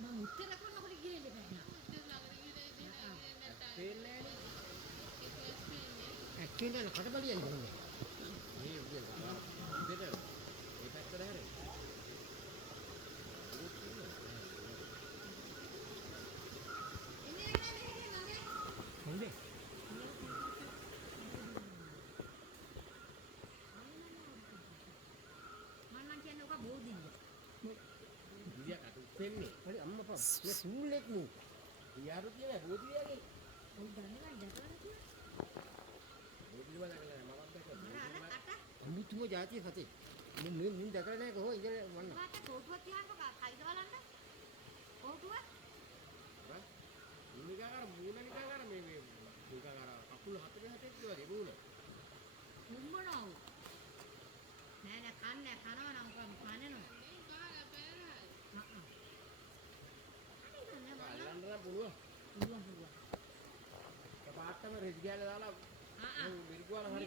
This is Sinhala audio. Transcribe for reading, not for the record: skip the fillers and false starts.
මම උත්තර කරනකොට ගියේ නැහැ. පේන්නේ නැහැ ඇක්චුවලි කටබලියෙන් දුන්නේ. නේ උදේ උදේට ඒ පැත්තට හැරෙන්න එන්නේ නැහැ නේද? හොඳේ. මම කියන්නේ ඔක බෝධිය. ඉරියා කට උපෙන්නේ හරි අම්මපා මේ සූල්ලෙක් නේ. යාරු කියන බෝධියගේ ඔය දන්නේ නැහැ දැකලා නැතිව. බෝධිය බලලා මමත් දැක්කා අර අට අමුතුම જાතිය සතේ. මින් දැකලා නැහැ කොහොම ඉඳලා වන්න. වාට කෝටුව තියන්න කයිද බලන්න. කෝටුව නිකාකාර මූණ නිකාකාර මේ නිකාකාර කකුල හතරේ හතේ කියලා දෙමුණ උම්මනව. නෑ කන්නේ කනවා නම් කනනවා. අල්ලන්න නම් පුළුවන් පුළුවන් පුළුවන්. පාටම රෙදි ගෑල්ල දාලා මිරිකුවල හරි